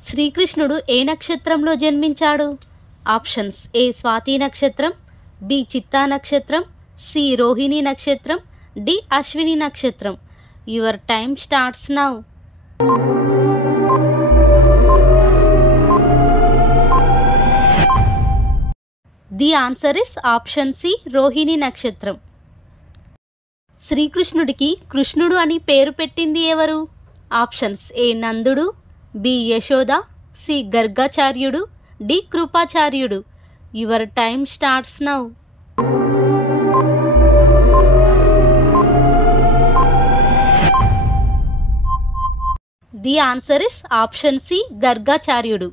శ్రీకృష్ణుడు ఏ నక్షత్రంలో జన్మించాడు? ఆప్షన్స్: ఏ స్వాతి నక్షత్రం, బి చిత్తా నక్షత్రం, సి రోహిణి నక్షత్రం, డి అశ్విని నక్షత్రం. Your time starts now. The answer is option C Rohini నక్షత్రం. శ్రీకృష్ణుడికి కృష్ణుడు అని పేరు పెట్టింది ఎవరు? ఆప్షన్స్: ఏ నందుడు, బి యశోద, సి గర్గాచార్యుడు, డి కృపాచార్యుడు. Your time starts now. The answer is option C గర్గాచార్యుడు.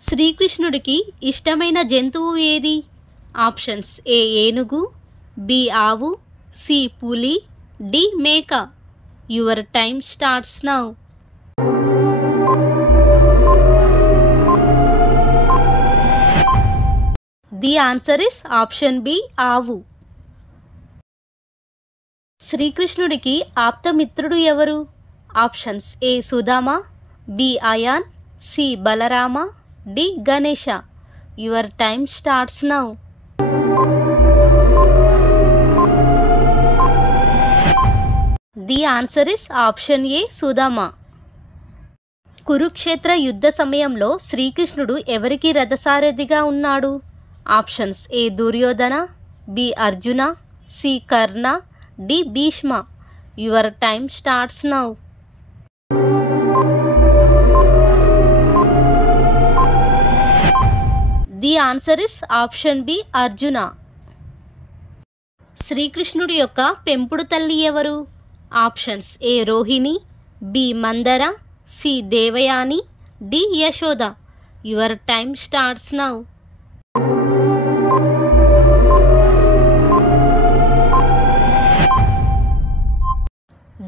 శ్రీకృష్ణుడికి ఇష్టమైన జంతువు ఏది? ఆప్షన్స్: ఏ ఏనుగు, బి ఆవు, సి పులి, డి మేక. Your time starts now. The answer is option B ఆవు. శ్రీకృష్ణుడికి ఆప్తమిత్రుడు ఎవరు? Options: A Sudhama, B Ayan, C Balarama, D Ganesha. Your time starts now. The answer is option A Sudhama. Kurukshetra యుద్ధ సమయంలో శ్రీకృష్ణుడు ఎవరికి రథసారథిగా ఉన్నాడు? Options: A Duryodhana, B Arjuna, C Karna, D Bhishma. Your time starts now. The answer is option B Arjuna. శ్రీకృష్ణుడి యొక్క పెంపుడు తల్లి ఎవరు? Options: A Rohini, B Mandara, C Devayani, D Yashoda. Your time starts now.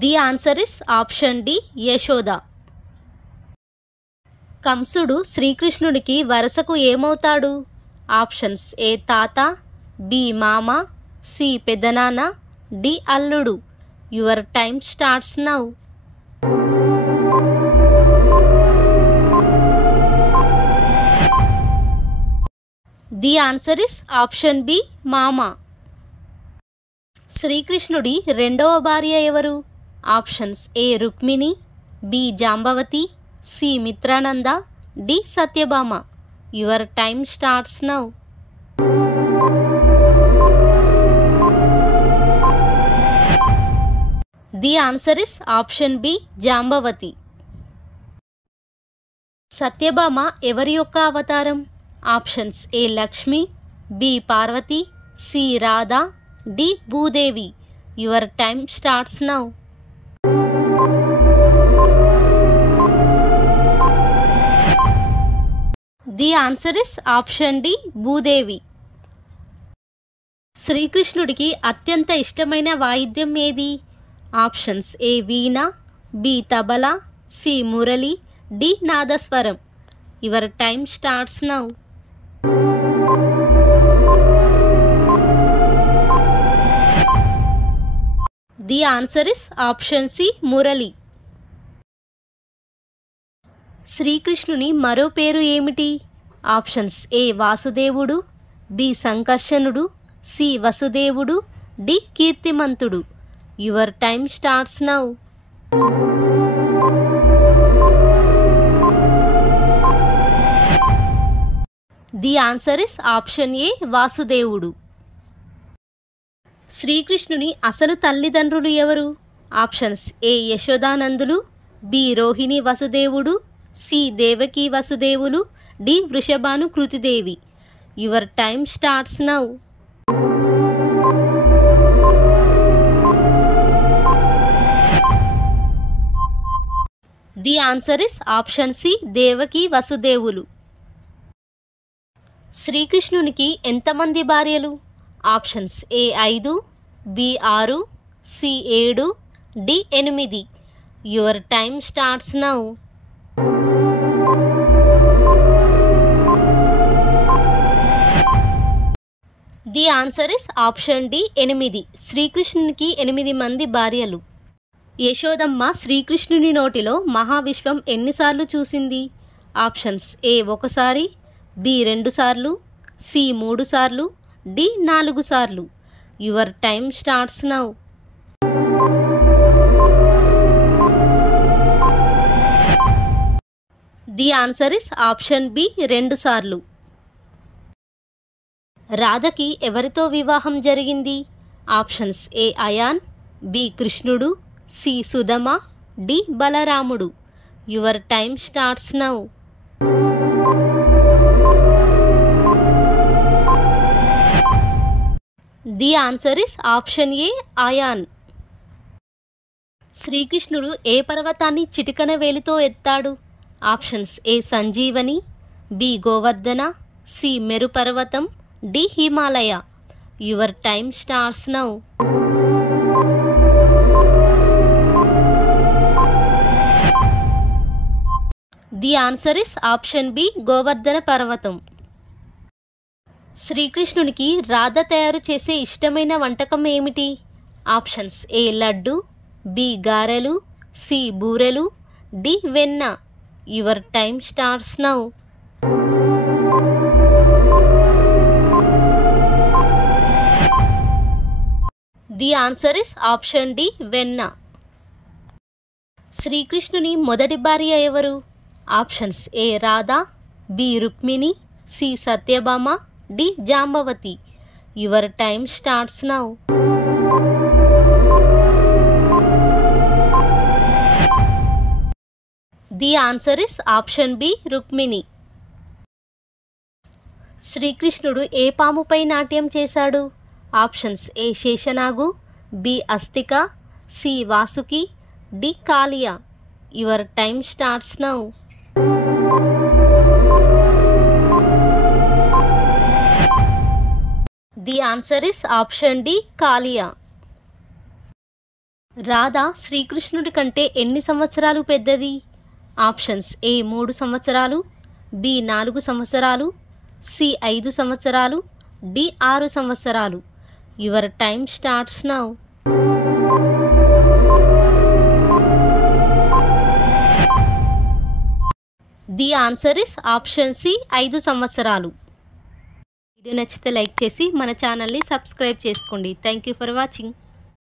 The answer is option D Yashoda. కంసుడు శ్రీకృష్ణుడికి వరసకు ఏమవుతాడు? ఆప్షన్స్: ఏ తాత, బి మామ, సి పెదనాన్న, డి అల్లుడు. Your time starts now. The answer is option B మామ. శ్రీకృష్ణుడి రెండవ భార్య ఎవరు? Options: A Rukmini, B Jambavati, C Mitrananda, D Satyabhama. Your time starts now. The answer is option B Jambavati. Satyabhama ఎవరి యొక్క అవతారం? Options: A Lakshmi, B Parvati, C Radha, D Bhudevi. Your time starts now. The answer is option D Bhudevi. శ్రీకృష్ణుడికి అత్యంత ఇష్టమైన వాయిద్యం ఏది? Options: A veena, B tabla, C మురళి, D నాదస్వరం. Your time starts now. The answer is option C మురళి. శ్రీకృష్ణుని మరో పేరు ఏమిటి? ఆప్షన్స్: ఏ వాసుదేవుడు, బి సంకర్షణుడు, సి వసుదేవుడు, డి కీర్తిమంతుడు. Your time starts now. The answer is option A వాసుదేవుడు. శ్రీకృష్ణుని అసలు తల్లిదండ్రులు ఎవరు? ఆప్షన్స్: ఏ యశోదానందులు, బి రోహిణి వసుదేవుడు, సి దేవకి వసుదేవులు, D Vrishabhanu Kritidevi. Your time starts now. The answer is option C Devaki వసుదేవులు. శ్రీకృష్ణునికి ఎంతమంది భార్యలు? Options: A 5, B 6, C 7, D 8. Your time starts now. The answer is option D 8. శ్రీకృష్ణునికి 8 మంది భార్యలు. యశోదమ్మ శ్రీకృష్ణుని నోటిలో మహావిశ్వం ఎన్నిసార్లు చూసింది? ఆప్షన్స్ ఏ 1 సారి, బి 2 సార్లు, సి 3 సార్లు, డి 4 సార్లు. Your time starts now. The answer is option B 2 సార్లు. రాధకి ఎవరితో వివాహం జరిగింది? ఆప్షన్స్ ఏ అయాన్, బి కృష్ణుడు, సి సుధమ, డి బలరాముడు. Your time starts now. The answer is option A Ayan. శ్రీకృష్ణుడు ఏ పర్వతాన్ని చిటికన వేలితో ఎత్తాడు? Options A Sanjeevani, B Govardhana, C Meru పర్వతం, D Himalaya. Your time starts now. The answer is option B Govardhana పర్వతం. శ్రీకృష్ణునికి రాధ తయారు చేసే ఇష్టమైన వంటకం ఏమిటి? ఆప్షన్స్ ఏ లడ్డు, బి గారెలు, సి బూరెలు, డి వెన్న. Your time starts now. The answer is option D వెన్న. శ్రీకృష్ణుని మొదటి భార్య ఎవరు? Options A Radha, B Rukmini, C Satyabhama, D Jambavati. Your time starts now. The answer is option B Rukmini. శ్రీకృష్ణుడు ఏ పాముపై నాట్యం చేశాడు? Options A Sheshnag, B Astika, C Vasuki, D Kaliya. Your time starts now. The answer is option D Kaliya. Radha శ్రీకృష్ణుడి కంటే ఎన్ని సంవత్సరాలు పెద్దది? ఆప్షన్స్ ఏ 3 సంవత్సరాలు, బి 4 సంవత్సరాలు, సి 5 సంవత్సరాలు, డి 6 సంవత్సరాలు. Your time starts now. The answer is option C 5 సంవత్సరాలు. వీడియో నచ్చితే లైక్ చేసి మన ఛానల్ని సబ్స్క్రైబ్ చేసుకోండి. Thank you for watching.